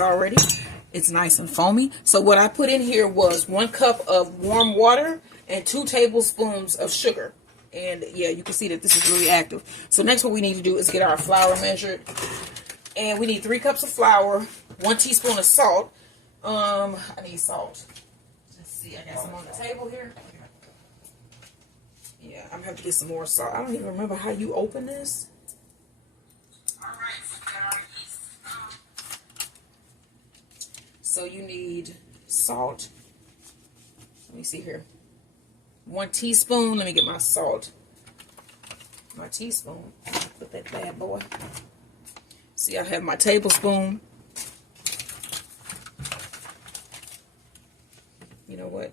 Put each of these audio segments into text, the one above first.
this already. It's nice and foamy. So what I put in here was 1 cup of warm water and 2 tablespoons of sugar. And yeah, you can see that this is really active. So next what we need to do is get our flour measured. And we need 3 cups of flour, 1 teaspoon of salt. I need salt. Let's see, I got some on the table here. Yeah, I'm gonna have to get some more salt. I don't even remember how you open this. So you need salt. Let me see here. 1 teaspoon. Let me get my salt. My teaspoon. Put that bad boy. See, I have my tablespoon. You know what?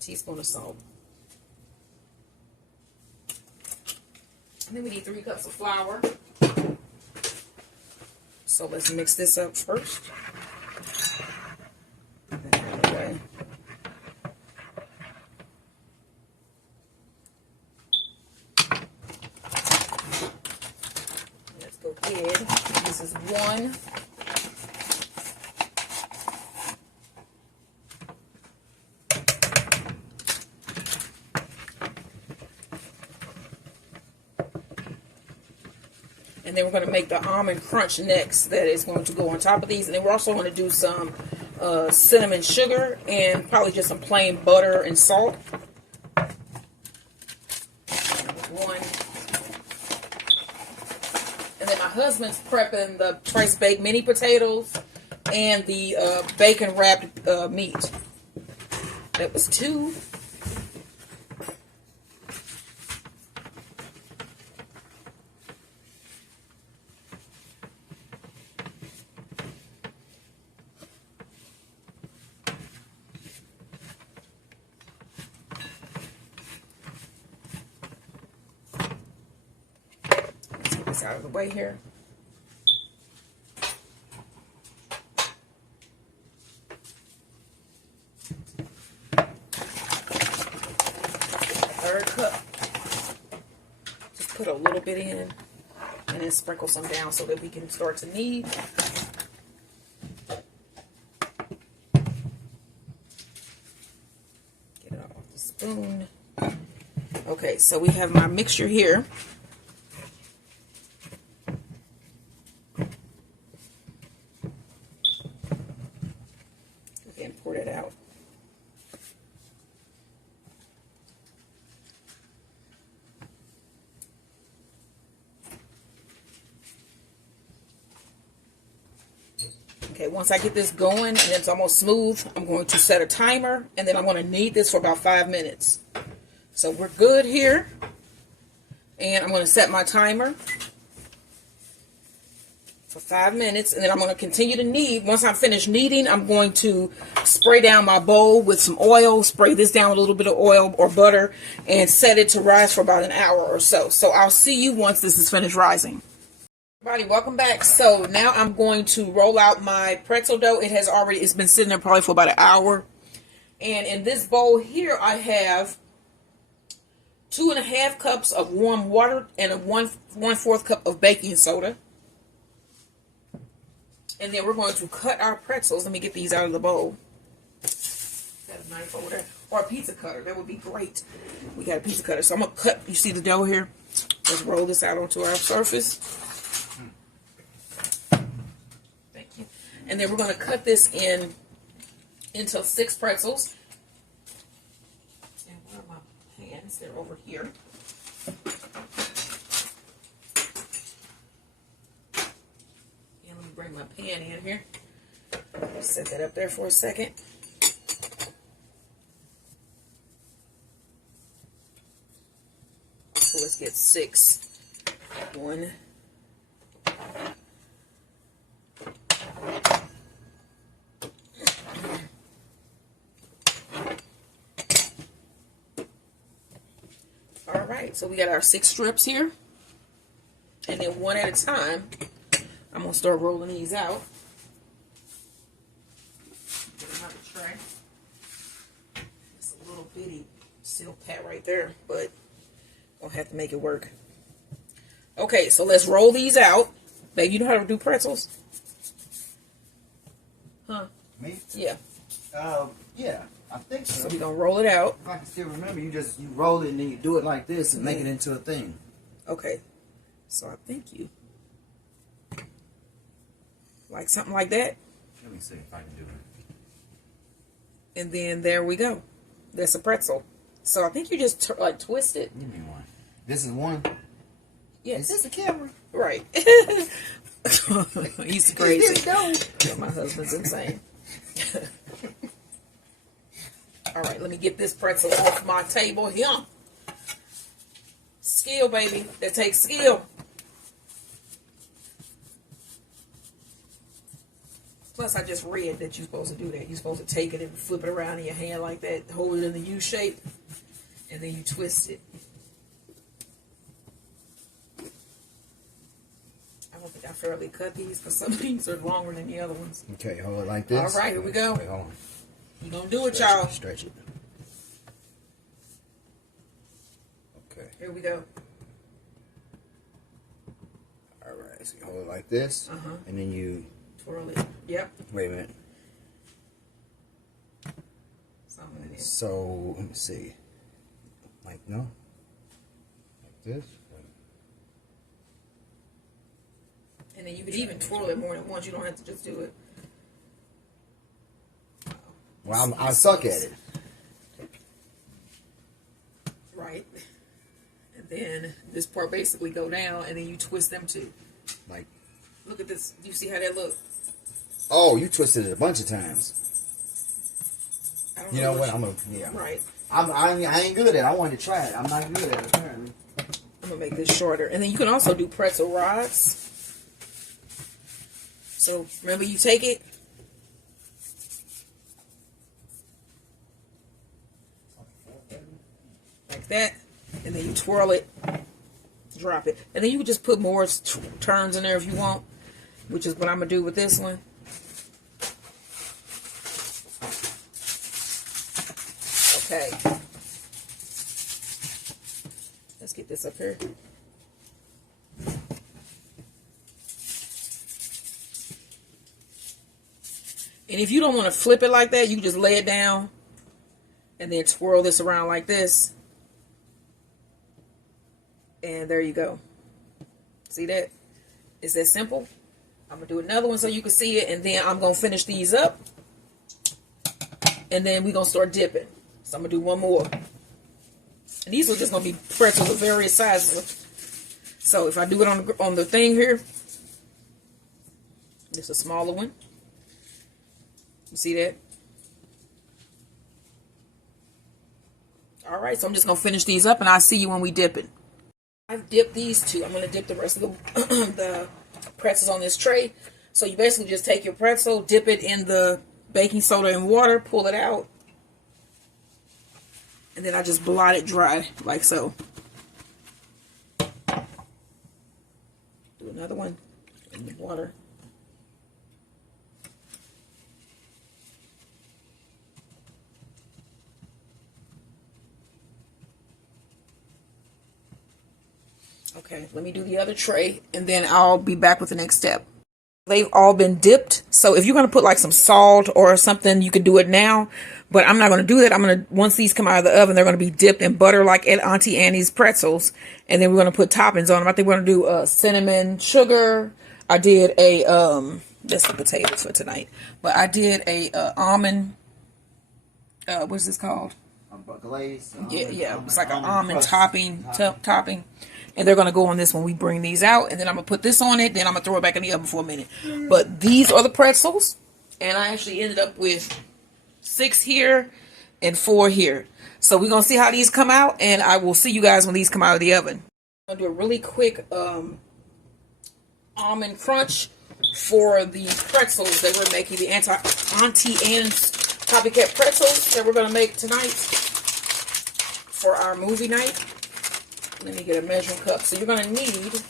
Teaspoon of salt. And then we need 3 cups of flour. So let's mix this up first. Let's go ahead. This is 1. And then we're going to make the almond crunch next that is going to go on top of these. And then we're also going to do some cinnamon sugar and probably just some plain butter and salt. 1. And then my husband's prepping the Price Baked mini potatoes and the bacon wrapped meat. That was 2. Out of the way here. Third cup. Just put a little bit in and then sprinkle some down so that we can start to knead. Get it off the spoon. Okay, so we have my mixture here. Pour it out. Okay, once I get this going and it's almost smooth, I'm going to set a timer and then I'm going to knead this for about 5 minutes. So we're good here. And I'm going to set my timer for 5 minutes, and then I'm going to continue to knead. Once I'm finished kneading, I'm going to spray down my bowl with some oil, spray this down with a little bit of oil or butter, and set it to rise for about an hour or so. So I'll see you once this is finished rising. Everybody, welcome back. So now I'm going to roll out my pretzel dough. It's been sitting there probably for about an hour. And in this bowl here, I have 2½ cups of warm water and a 1/4 cup of baking soda. And then we're going to cut our pretzels. Let me get these out of the bowl. Got a knife over there. Or a pizza cutter. That would be great. We got a pizza cutter. So I'm going to cut. You see the dough here? Let's roll this out onto our surface. Thank you. And then we're going to cut this into 6 pretzels. And where are my pans? They're over here. Bring my pan in here. Set that up there for a second. So let's get 6. 1. All right, so we got our 6 strips here. And then one at a time, I'm going to start rolling these out. Get them out of the tray. It's a little bitty silk pat right there, but I'll have to make it work. Okay, so let's roll these out. Babe, you know how to do pretzels? Huh? Me? Yeah. Yeah, I think so. So we're gonna roll it out. If I can still remember, you roll it and then you do it like this and make it into a thing. Okay. So I think you like something like that. Let me see if I can do it. And then there we go. That's a pretzel. So I think you just like twist it. Give me one. This is one. Yes. Is this the camera? Right. He's crazy. My husband's insane. All right, let me get this pretzel off my table here. Skill, baby. That takes skill. Plus, I just read that you're supposed to do that. You're supposed to take it and flip it around in your hand like that, hold it in the U shape, and then you twist it. I don't think I fairly cut these because some of these are longer than the other ones. Okay, hold it like this. All right, here we go. Wait, hold on. You're going to do it, y'all. Stretch it. Okay. Here we go. All right, so you hold it like this, and then you twirl it. Yep. Wait a minute. So, let me see. Like, no? Like this? And then you could even twirl it more than once. You don't have to just do it. Well, I suck at it. Right. And then this part basically go down, and then you twist them too. Like, look at this. You see how that look? Oh, you twisted it a bunch of times. You know what? I'm gonna, yeah. Right. I ain't good at it. I wanted to try it. I'm not good at it, apparently. I'm gonna make this shorter. And then you can also do pretzel rods. So remember, you take it. Like that. And then you twirl it. Drop it. And then you can just put more turns in there if you want. Which is what I'm gonna do with this one. Okay. Let's get this up here. And if you don't want to flip it like that, you can just lay it down and then twirl this around like this. And there you go. See that? It's that simple. I'm going to do another one so you can see it. And then I'm going to finish these up. And then we're going to start dipping. So I'm going to do one more. And these are just going to be pretzels of various sizes. So if I do it on the thing here, it's a smaller one. You see that? All right, so I'm just going to finish these up, and I'll see you when we dip it. I've dipped these two. I'm going to dip the rest of the pretzels on this tray. So you basically just take your pretzel, dip it in the baking soda and water, pull it out, and then I just blot it dry, like so. Do another one in the water. Okay, let me do the other tray, and then I'll be back with the next step. They've all been dipped, so if you're going to put like some salt or something, you can do it now, but I'm not going to do that. I'm going to, once these come out of the oven, they're going to be dipped in butter like at Auntie Annie's pretzels, and then we're going to put toppings on them. I think we're going to do cinnamon, sugar. I did a, that's the potatoes for tonight, but I did a almond, what's this called? Glaze. Yeah, it's like an almond topping. And they're going to go on this when we bring these out. And then I'm going to put this on it. Then I'm going to throw it back in the oven for a minute. But these are the pretzels. And I actually ended up with 6 here and 4 here. So we're going to see how these come out. And I will see you guys when these come out of the oven. I'm going to do a really quick almond crunch for the pretzels that we're making. The Auntie Anne's copycat pretzels that we're going to make tonight for our movie night. Let me get a measuring cup. So you're going to need, let's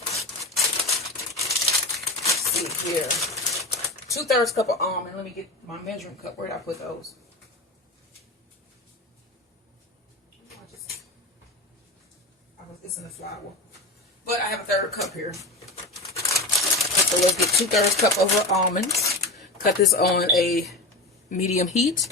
see here, 2/3 cup of almond. Let me get my measuring cup. Where did I put those? It's in the flour. But I have a 1/3 cup here. So let's get 2/3 cup of our almonds. Cut this on a medium heat.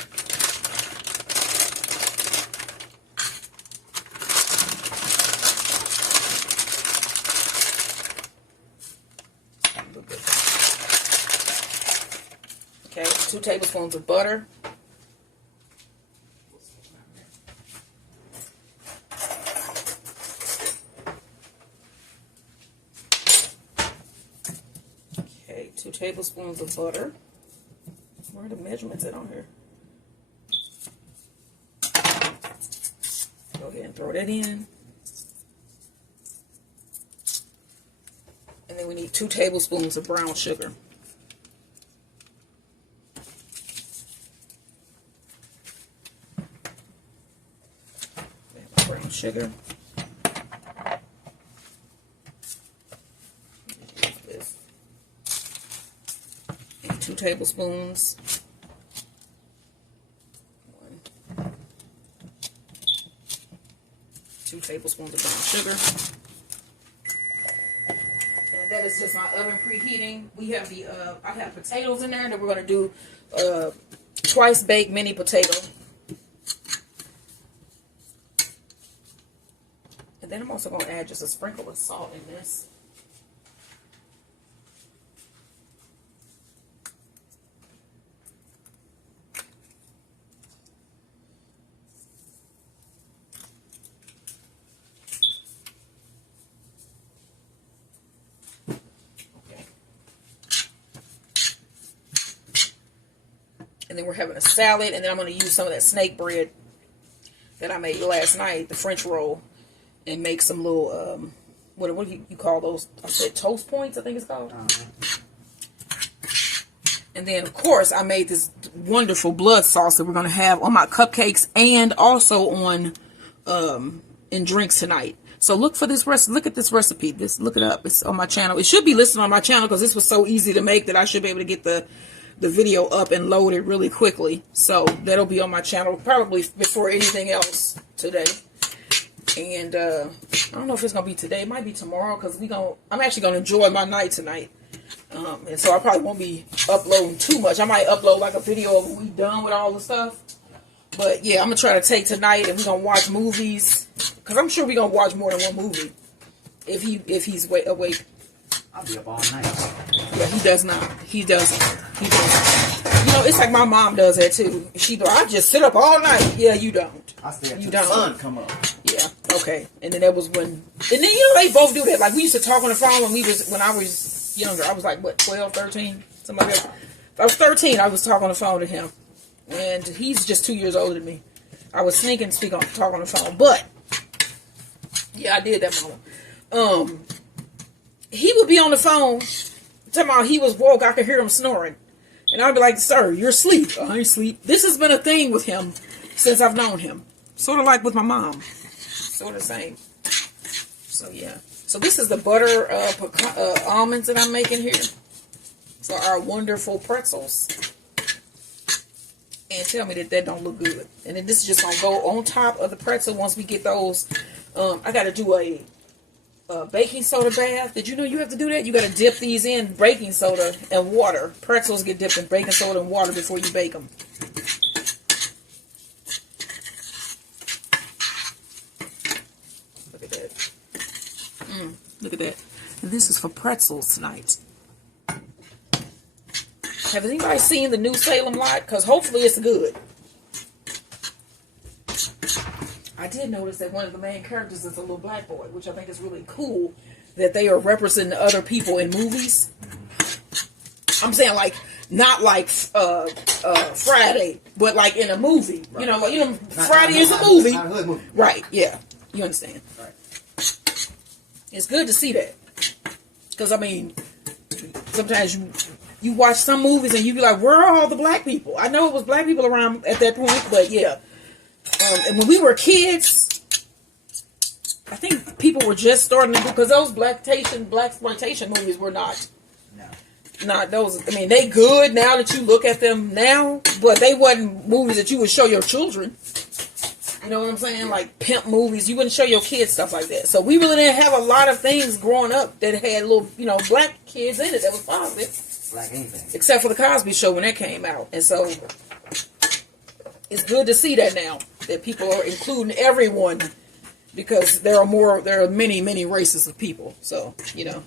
Okay, 2 tablespoons of butter. Okay, 2 tablespoons of butter. Where are the measurements at on here? Go ahead and throw that in. And then we need 2 tablespoons of brown sugar. Brown sugar. And 2 tablespoons. 2 tablespoons of brown sugar. And that is just my oven preheating. We have the I have potatoes in there that we're going to do twice baked mini potato. And then I'm also going to add just a sprinkle of salt in this. And then we're having a salad, and then I'm going to use some of that snake bread that I made last night, the French roll, and make some little, what do you call those? I said toast points, I think it's called. And then, of course, I made this wonderful blood sauce that we're going to have on my cupcakes and also on in drinks tonight. So look for this recipe. Look at this recipe. Look it up. It's on my channel. It should be listed on my channel because this was so easy to make that I should be able to get the video up and loaded really quickly. So that'll be on my channel probably before anything else today. And I don't know if it's gonna be today. It might be tomorrow because I'm actually gonna enjoy my night tonight. And so I probably won't be uploading too much. I might upload like a video of when we done with all the stuff. But yeah, I'm gonna try to take tonight and we're gonna watch movies because I'm sure we're gonna watch more than one movie if he's awake. I'll be up all night. Yeah, he does not. He doesn't. He doesn't. You know, it's like my mom does that too. I just sit up all night. Yeah, you don't. I stay until the sun come up. Yeah. Okay. And then that was when. And then they both do that. Like we used to talk on the phone when I was younger. I was like what, 12, 13, something like that. If I was 13, I was talking on the phone to him, and he's just 2 years older than me. I was sneaking talk on the phone, but yeah, I did that, mama. He would be on the phone talking about he was woke. I could hear him snoring. And I'd be like, sir, you're asleep. Oh, I ain't asleep. This has been a thing with him since I've known him. Sort of like with my mom. Sort of the same. So, yeah. So, this is the butter almonds that I'm making here. For our wonderful pretzels. And tell me that don't look good. And then this is just going to go on top of the pretzel once we get those. I got to do a baking soda bath. Did you know you have to do that? You got to dip these in baking soda and water. Pretzels get dipped in baking soda and water before you bake them. Look at that. Look at that. And this is for pretzels tonight. Have anybody seen the new Salem lot? Because hopefully it's good. I did notice that one of the main characters is a little black boy, which I think is really cool that they are representing other people in movies. I'm saying like not like Friday, but like in a movie. Right. Friday is a movie. Not a hood movie. Right, yeah. You understand. Right. It's good to see that. Because I mean, sometimes you watch some movies and you be like, where are all the black people? I know it was black people around at that point, but yeah. And when we were kids, I think people were just starting to do, because those blaxploitation movies were not those. I mean, they good now that you look at them now, but they wasn't movies that you would show your children. You know what I'm saying? Like pimp movies. You wouldn't show your kids stuff like that. So we really didn't have a lot of things growing up that had little, you know, black kids in it that was positive. Black anything. Except for the Cosby Show when that came out. And so it's good to see that now. That people are including everyone. Because there are many races of people. So, you know.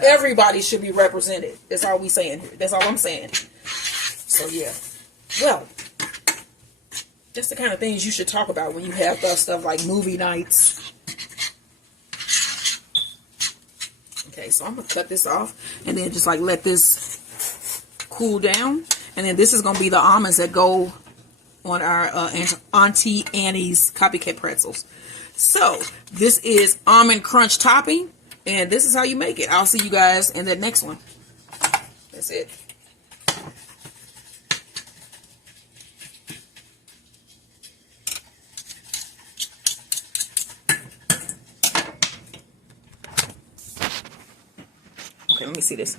Everybody should be represented. That's all we saying here. That's all I'm saying. So, yeah. Well. Just the kind of things you should talk about when you have stuff like movie nights. Okay, so I'm going to cut this off. And then just like let this cool down. And then this is going to be the almonds that go on our Auntie Annie's copycat pretzels. So, this is almond crunch topping. And this is how you make it. I'll see you guys in the next one. That's it. Okay, let me see this.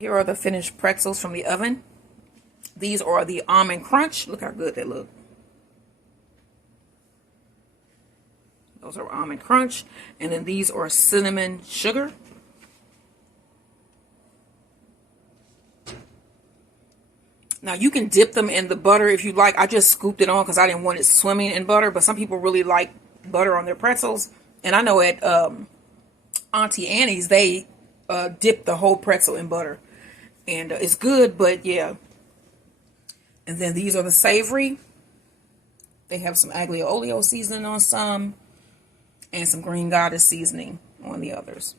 Here are the finished pretzels from the oven. These are the almond crunch. Look how good they look. Those are almond crunch. And then these are cinnamon sugar. Now you can dip them in the butter if you like. I just scooped it on because I didn't want it swimming in butter. But some people really like butter on their pretzels. And I know at Auntie Annie's, they dip the whole pretzel in butter. And it's good, but yeah. And then these are the savory. They have some aglio olio seasoning on some. And some green goddess seasoning on the others.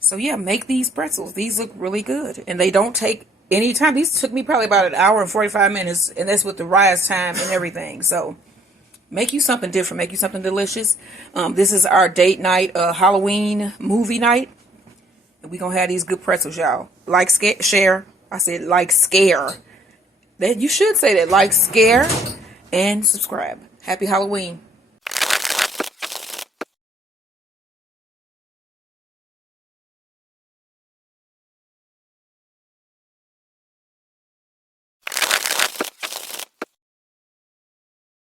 So yeah, make these pretzels. These look really good. And they don't take any time. These took me probably about an hour and 45 minutes. And that's with the rise time and everything. So make you something different. Make you something delicious. This is our date night, Halloween movie night. And we're going to have these good pretzels, y'all. Like, share. I said like, scare. That you should say that. Like, scare, and subscribe. Happy Halloween.